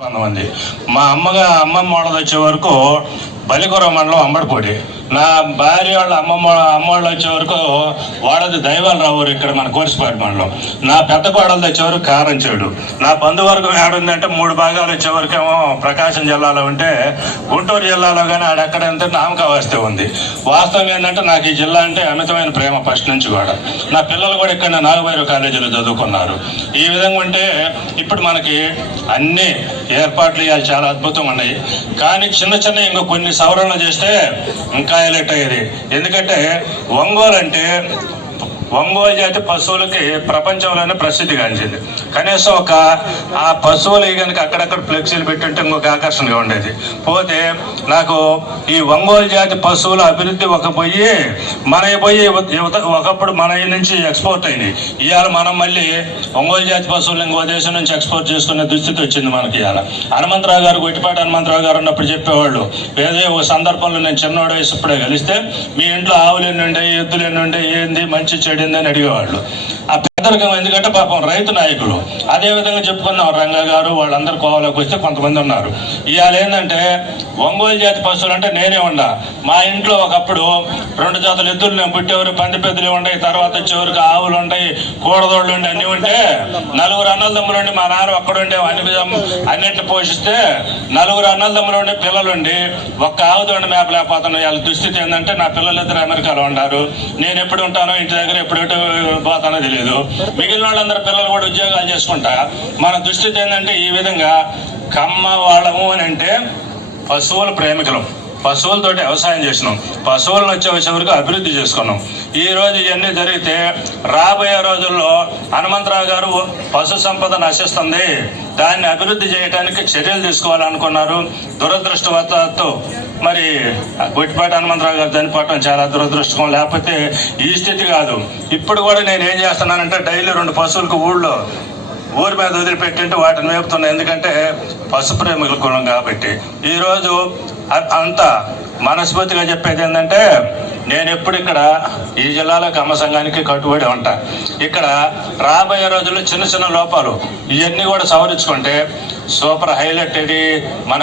కొంతమంది మా అమ్మమ్మ వాళ్ళది వచ్చే వరకు బలికొర మండలం అంబడిపూడి. నా భార్య వాళ్ళ అమ్మ వాళ్ళు వచ్చే వరకు వాళ్ళది దైవాలరావు ఇక్కడ మన కోరిసిపాటి మండలం. నా పెద్ద కోడలు వచ్చే వరకు కారంచేడు. నా బంధువర్గం ఏడుందంటే 3 భాగాలు వచ్చే వరకేమో ప్రకాశం జిల్లాలో ఉంటే గుంటూరు జిల్లాలో కానీ ఆడెక్కడంటే నామకావస్తే ఉంది. వాస్తవం ఏంటంటే నాకు ఈ జిల్లా అంటే అమితమైన ప్రేమ ఫస్ట్ నుంచి కూడా. నా పిల్లలు కూడా ఇక్కడ నాగభైరవ కాలేజీలో చదువుకున్నారు. ఈ విధంగా ఉంటే ఇప్పుడు మనకి అన్ని ఏర్పాట్లు ఇవాళ చాలా అద్భుతంగా ఉన్నాయి. కానీ చిన్న ఇంకో కొన్ని సవరణలు చేస్తే ఇంకా హైలైట్ అయ్యేది. ఎందుకంటే ఒంగోలు జాతి పశువులకి ప్రపంచంలోనే ప్రసిద్ధిగాంచింది. కనీసం ఆ పశువులు కనుక అక్కడక్కడ ఫ్లెక్సీలు పెట్టింటే ఇంకొక ఆకర్షణగా ఉండేది. పోతే నాకు ఈ ఒంగోలు జాతి పశువుల అభివృద్ధి ఒకప్పుడు మన నుంచి ఎక్స్పోర్ట్ అయింది. ఇవాళ మనం మళ్ళీ ఒంగోలు జాతి పశువులు ఇంకో దేశం నుంచి ఎక్స్పోర్ట్ చేసుకునే దుస్థితి వచ్చింది మనకి. ఇవాళ హనుమంతరావు గారు, గొట్టిపాటి హనుమంతరావు గారు ఉన్నప్పుడు చెప్పేవాళ్ళు, ఏదో ఒక సందర్భంలో నేను చిన్నోడు వయసు ఇప్పుడే కలిస్తే మీ ఇంట్లో ఆవులు ఎన్ని ఉండే, ఎద్దులు ఎన్ని ఉండే, ఏంది మంచి చెడింది అని అడిగేవాళ్ళు. ఆ పెద్దరికం ఎందుకంటే పాపం రైతు నాయకులు. అదేవిధంగా చెప్పుకున్నాం రంగా గారు వాళ్ళందరూ కోవలోకి వస్తే కొంతమంది ఉన్నారు. ఇవాళ ఏంటంటే ఒంగోలు జాతి పశువులు అంటే నేనే ఉండా. మా ఇంట్లో ఒకప్పుడు 2 జాతుల ఎద్దులు నేను పుట్టేవారు, పంది పెద్దలు ఉంటాయి, తర్వాత వచ్చేవరకు ఆవులు ఉంటాయి, కూడదోళ్ళు ఉండి అన్ని ఉంటే 4 అన్నదమ్ములు ఉండి మా నాన్న ఒక్కడుండే అన్నింటిని పోషిస్తే 4 అన్నదమ్ములు ఉండే పిల్లలుండి ఒక్క ఆవుతోండి మేపలేకపోతున్నాం. వాళ్ళ దుస్థితి ఏంటంటే నా పిల్లలిద్దరు అమెరికాలో ఉన్నారు. నేను ఎప్పుడు ఉంటానో ఇంటి దగ్గర ఎప్పుడు పోతానో తెలియదు. మిగిలిన వాళ్ళందరూ పిల్లలు కూడా ఉద్యోగాలు చేసుకుంటా. మన దుస్థితి ఏంటంటే ఈ విధంగా కమ్మ వాళ్ళము అని అంటే పశువుల ప్రేమికులం, పశువులతోటి వ్యవసాయం చేసినాం, పశువులను వచ్చే వరకు అభివృద్ధి చేసుకున్నాం. ఈ రోజు ఇవన్నీ జరిగితే రాబోయే రోజుల్లో హనుమంతరావు గారు పశు సంపద నశిస్తుంది, దాన్ని అభివృద్ధి చేయడానికి చర్యలు తీసుకోవాలనుకున్నారు. దురదృష్టవశాత్తు మరి గొట్టిపాటి హనుమంతరావు గారు చనిపోవటం చాలా దురదృష్టం. లేకపోతే ఈ స్థితి కాదు. ఇప్పుడు కూడా నేను ఏం చేస్తున్నానంటే డైలీ 2 పశువులకు ఊరి మీద వదిలిపెట్టింటే వాటిని మేపుతున్నాయి. ఎందుకంటే పశు ప్రేమికుల కులం కాబట్టి. ఈరోజు అంత మనస్ఫూర్తిగా చెప్పేది ఏంటంటే నేను ఎప్పుడు ఇక్కడ ఈ జిల్లాలో కమ్మ సంఘానికి కట్టుబడి ఉంటా. ఇక్కడ రాబోయే రోజుల్లో చిన్న లోపాలు ఇవన్నీ కూడా సవరించుకుంటే సూపర్ హైలైట్ మన